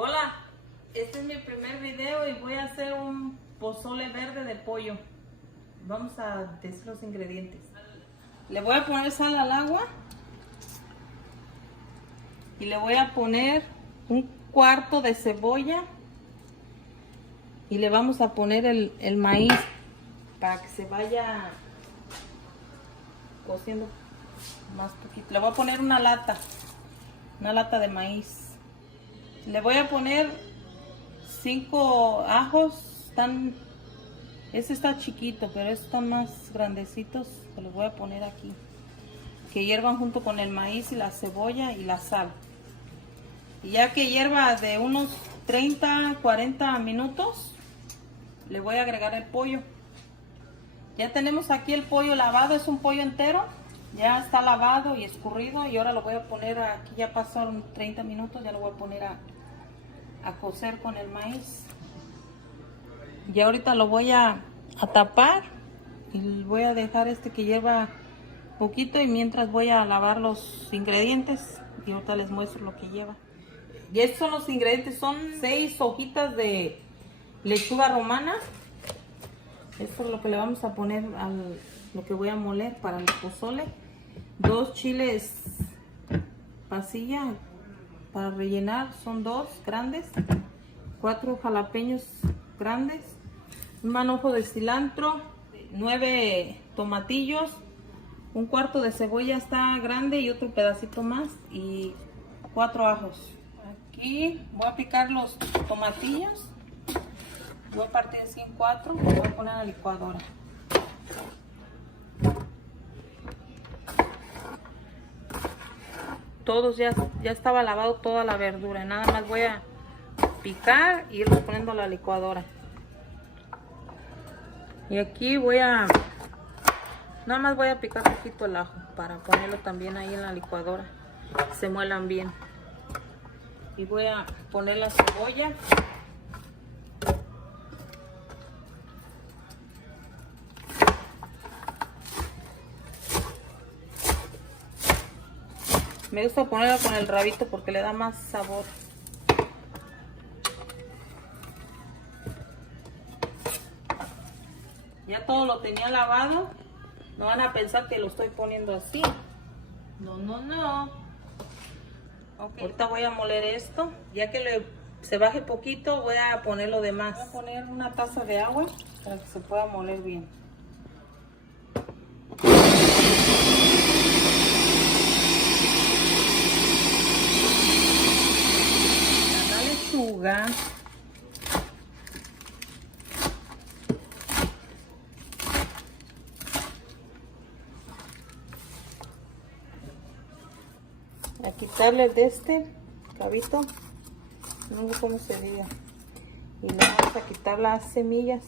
Hola, este es mi primer video y voy a hacer un pozole verde de pollo. Vamos a decir los ingredientes. Le voy a poner sal al agua y le voy a poner un cuarto de cebolla y le vamos a poner el maíz para que se vaya cociendo más poquito. Le voy a poner una lata de maíz. Le voy a poner 5 ajos. Este está chiquito, pero estos están más grandecitos. Se los voy a poner aquí. Que hiervan junto con el maíz y la cebolla y la sal. Y ya que hierva de unos 30-40 minutos, le voy a agregar el pollo. Ya tenemos aquí el pollo lavado, es un pollo entero. Ya está lavado y escurrido y ahora lo voy a poner aquí, ya pasaron 30 minutos, ya lo voy a poner a cocer con el maíz. Y ahorita lo voy a tapar y voy a dejar que hierva poquito y mientras voy a lavar los ingredientes y ahorita les muestro lo que lleva. Y estos son los ingredientes, son 6 hojitas de lechuga romana. Esto es lo que le vamos a poner lo que voy a moler para el pozole. 2 chiles pasilla para rellenar, son 2 grandes. 4 jalapeños grandes. Un manojo de cilantro. 9 tomatillos. Un cuarto de cebolla está grande y otro pedacito más. Y 4 ajos. Aquí voy a picar los tomatillos. Voy a partir así en 4 y voy a poner a la licuadora. Todos ya estaba lavado toda la verdura. Nada más voy a picar y irlos poniendo a la licuadora. Y aquí nada más voy a picar un poquito el ajo para ponerlo también ahí en la licuadora. Se muelan bien. Y voy a poner la cebolla. Me gusta ponerla con el rabito porque le da más sabor. Ya todo lo tenía lavado. No van a pensar que lo estoy poniendo así. No. Okay. Ahorita voy a moler esto. Ya que se baje poquito, voy a poner lo demás. Voy a poner una taza de agua para que se pueda moler bien. La lechuga. A quitarle de este cabito, no sé cómo se diga, y le vamos a quitar las semillas.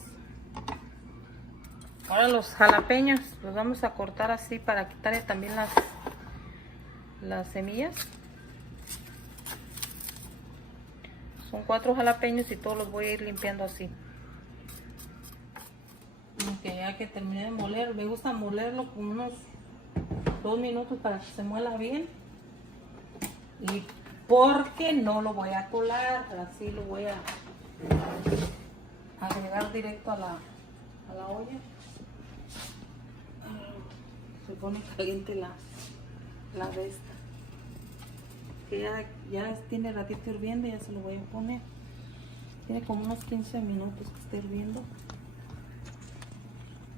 Ahora los jalapeños los vamos a cortar así para quitarle también las semillas. Son 4 jalapeños y todos los voy a ir limpiando así. Okay, ya que terminé de moler, me gusta molerlo con unos 2 minutos para que se muela bien. Y porque no lo voy a colar, así lo voy a agregar directo a la olla. Se pone caliente la de esta. Que ya tiene ratito hirviendo, ya se lo voy a poner. Tiene como unos 15 minutos que esté hirviendo.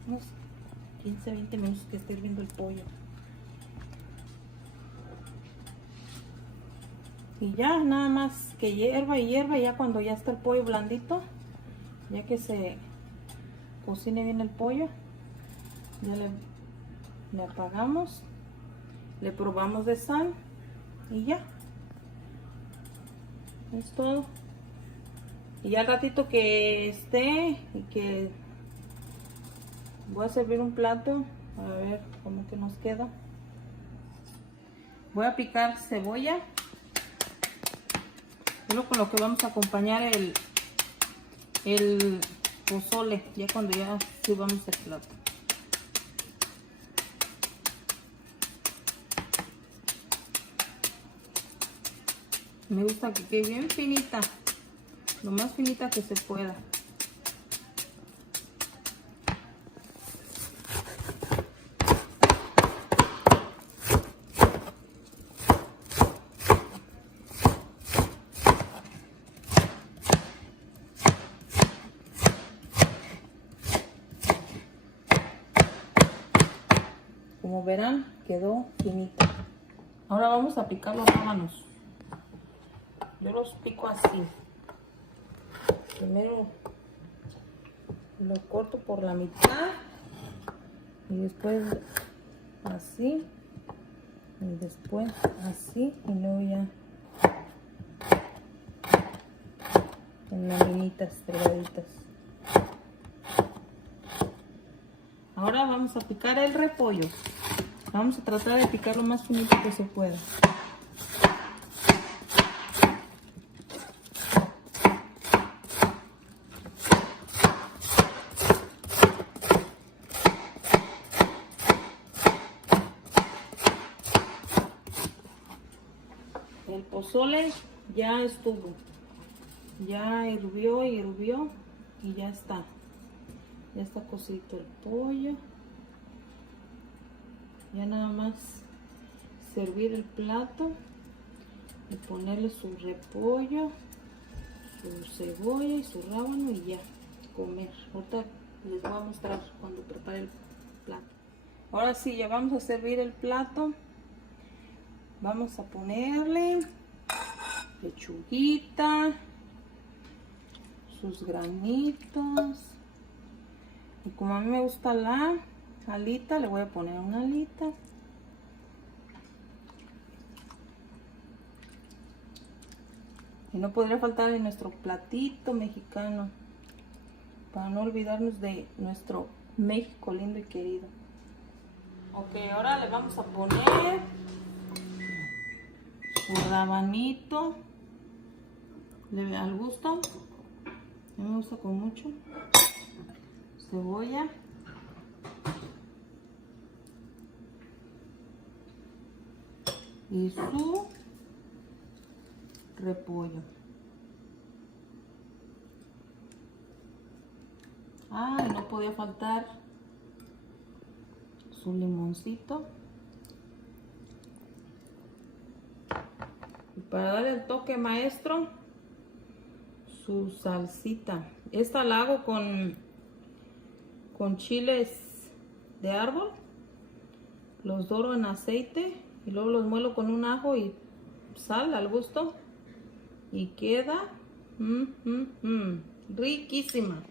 Unos 15-20 minutos que esté hirviendo el pollo. Y ya nada más que hierva y ya cuando ya está el pollo blandito, ya que se cocine bien el pollo, ya le apagamos, le probamos de sal y ya. Es todo. Y ya al ratito que esté y que voy a servir un plato, a ver cómo que nos queda. Voy a picar cebolla. Es con lo que vamos a acompañar el pozole, ya cuando ya subamos el plato. Me gusta que quede bien finita, lo más finita que se pueda. Como verán, quedó finita. Ahora vamos a picar los rábanos. Yo los pico así. Primero lo corto por la mitad y después así y después así y luego ya en laminitas delgaditas. Ahora vamos a picar el repollo. Vamos a tratar de picar lo más finito que se pueda. El pozole ya estuvo, ya hirvió y hirvió y ya está cosito el pollo. Ya nada más servir el plato y ponerle su repollo, su cebolla y su rábano y ya comer. Ahorita les voy a mostrar cuando prepare el plato. Ahora sí, ya vamos a servir el plato. Vamos a ponerle lechuguita, sus granitos. Y como a mí me gusta la alita, le voy a poner una alita. Y no podría faltar en nuestro platito mexicano, para no olvidarnos de nuestro México lindo y querido. Ok, ahora le vamos a poner su rabanito al gusto. A mí me gusta con mucho. Cebolla. Y su repollo. Ah, y no podía faltar su limoncito. Y para darle el toque maestro, su salsita. Esta la hago con chiles de árbol. Los doro en aceite y luego los muelo con un ajo y sal al gusto. Y queda riquísima.